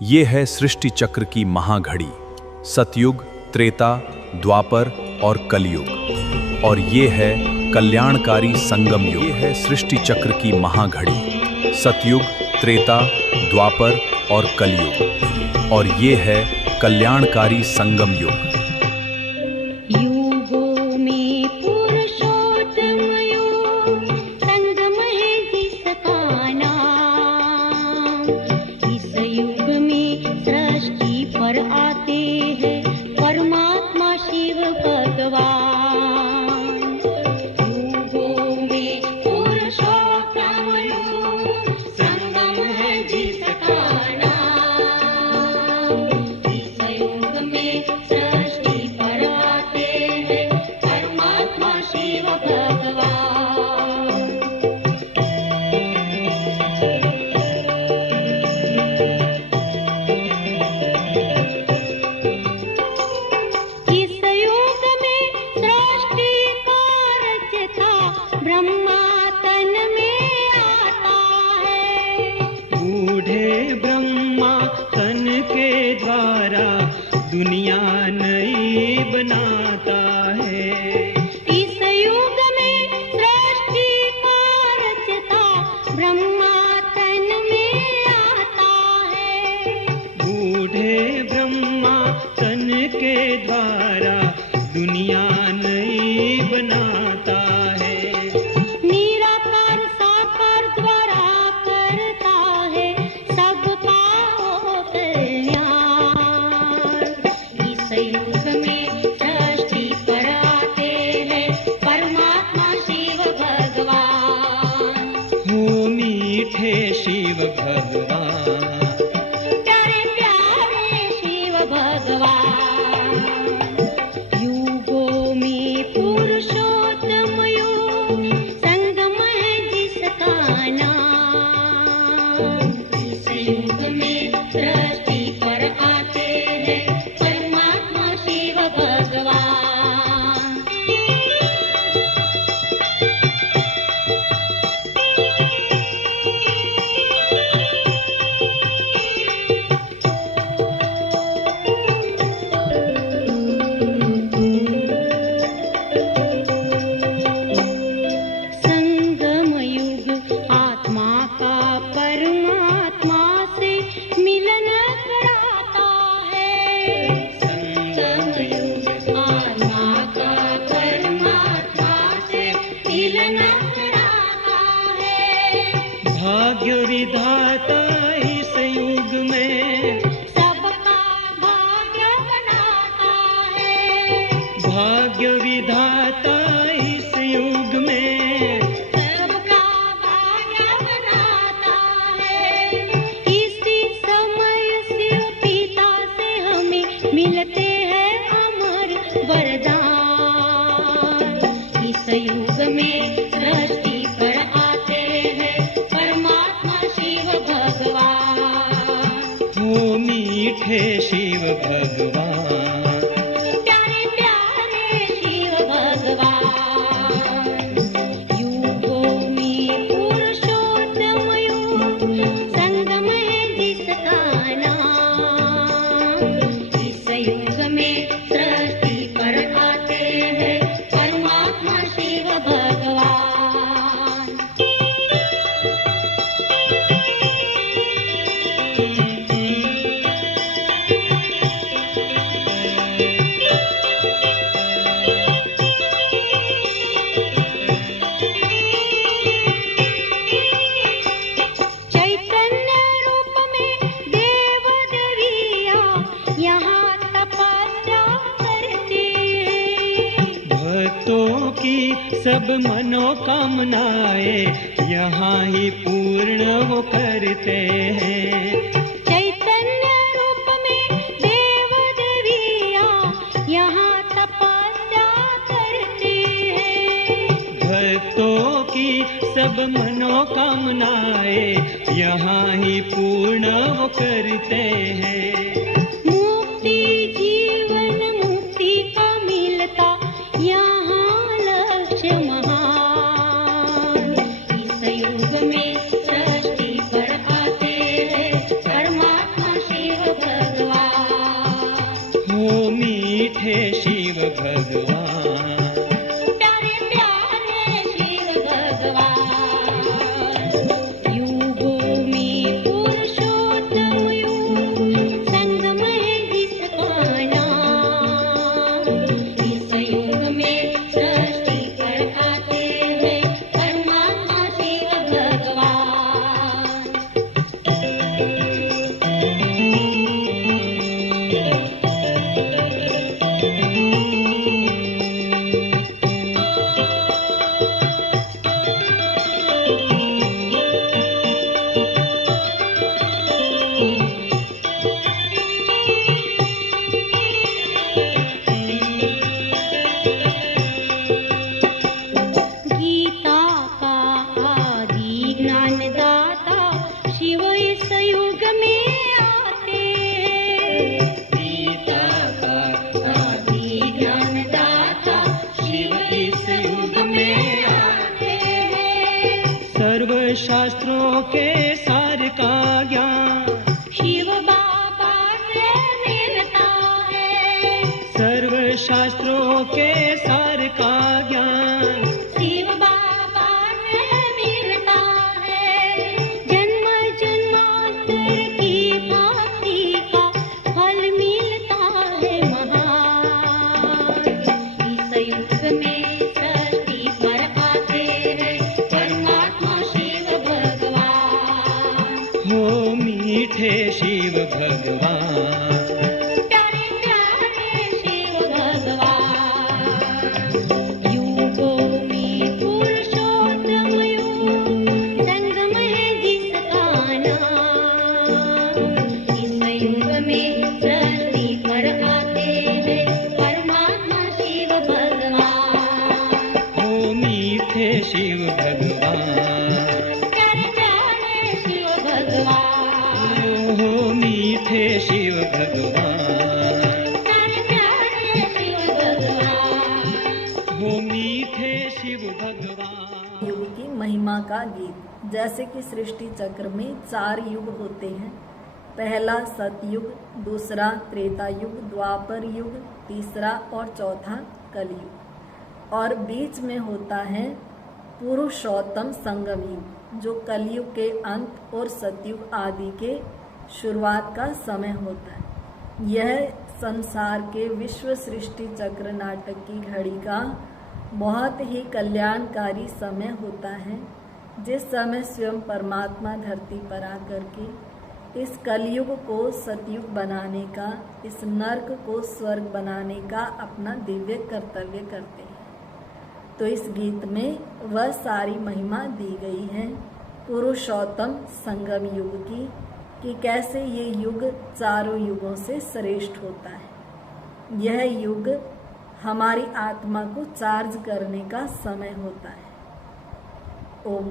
ये है सृष्टि चक्र की महाघड़ी, सतयुग, त्रेता, द्वापर और कलयुग। और ये है कल्याणकारी संगम युग। ये है सृष्टि चक्र की महाघड़ी, सतयुग, त्रेता, द्वापर और कलयुग। और ये है कल्याणकारी संगम युग। दुनिया नई बनाता है। इस युग में सृष्टि का रचता ब्रह्मा तन में आता है। बूढ़े ब्रह्मा तन के द्वारा दुनिया नई बनाता है। निराकार साकार द्वारा करता है सबका कल्याण। युग में सृष्टि पर आते हैं परमात्मा शिव भगवान। हो मीठे शिव भगवान, प्यारे प्यारे शिव भगवान। युगों में पुरुषोत्तम युग, संगम है जिसका नाम। इस युग में सृष्टि पर आते हैं शिव भगवान। संगम युग आत्मा का परमात्मा से मिलन कराता है। भाग्य विधाता इस युग में सबका भाग्य बनाता है। भाग्य विधाता इस युग में सबका भाग्य बनाता है। इसी समय शिव पिता से हमें मिलते हैं अमर वरदान। इस युग में सृष्टि पर आते हैं परमात्मा शिव भगवान। हो मीठे शिव भगवान, प्यारे प्यारे शिव भगवान। युगों में पुरुषोत्तम युग, संगम है जिसका नाम। इस युग में सृष्टि पर आते हैं परमात्मा शिव भगवान। चैतन्य रूप में देव देवियाँ यहाँ तपस्या करते हैं। भक्तों की सब मनोकामनाएं यहाँ ही पूर्ण वो करते हैं। चैतन्य रूप में देव देवियाँ यहाँ तपस्या करते हैं। भक्तों की सब मनोकामनाएं यहाँ ही पूर्ण वो करते हैं। मुक्ति जीवन मुक्ति का मिलता यहाँ लक्ष्य महान। इस युग में सृष्टि पर आते हैं परमात्मा शिव थे शिव भगवान, प्यारे प्यारे शिव भगवान। वो मीठे शिव भगवान। युग की महिमा का गीत। जैसे कि सृष्टि चक्र में 4 युग होते हैं। पहला सतयुग, दूसरा त्रेता युग, द्वापर युग, तीसरा और चौथा कलयुग, और बीच में होता है पुरुषोत्तम संगम युग, जो कलयुग के अंत और सतयुग आदि के शुरुआत का समय होता है। यह संसार के विश्व सृष्टि चक्र नाटक की घड़ी का बहुत ही कल्याणकारी समय होता है, जिस समय स्वयं परमात्मा धरती पर आकर के इस कलयुग को सतयुग बनाने का, इस नर्क को स्वर्ग बनाने का अपना दिव्य कर्तव्य करते हैं। तो इस गीत में वह सारी महिमा दी गई है पुरुषोत्तम संगम युग की, कि कैसे ये युग चारों युगों से श्रेष्ठ होता है। यह युग हमारी आत्मा को चार्ज करने का समय होता है। ओम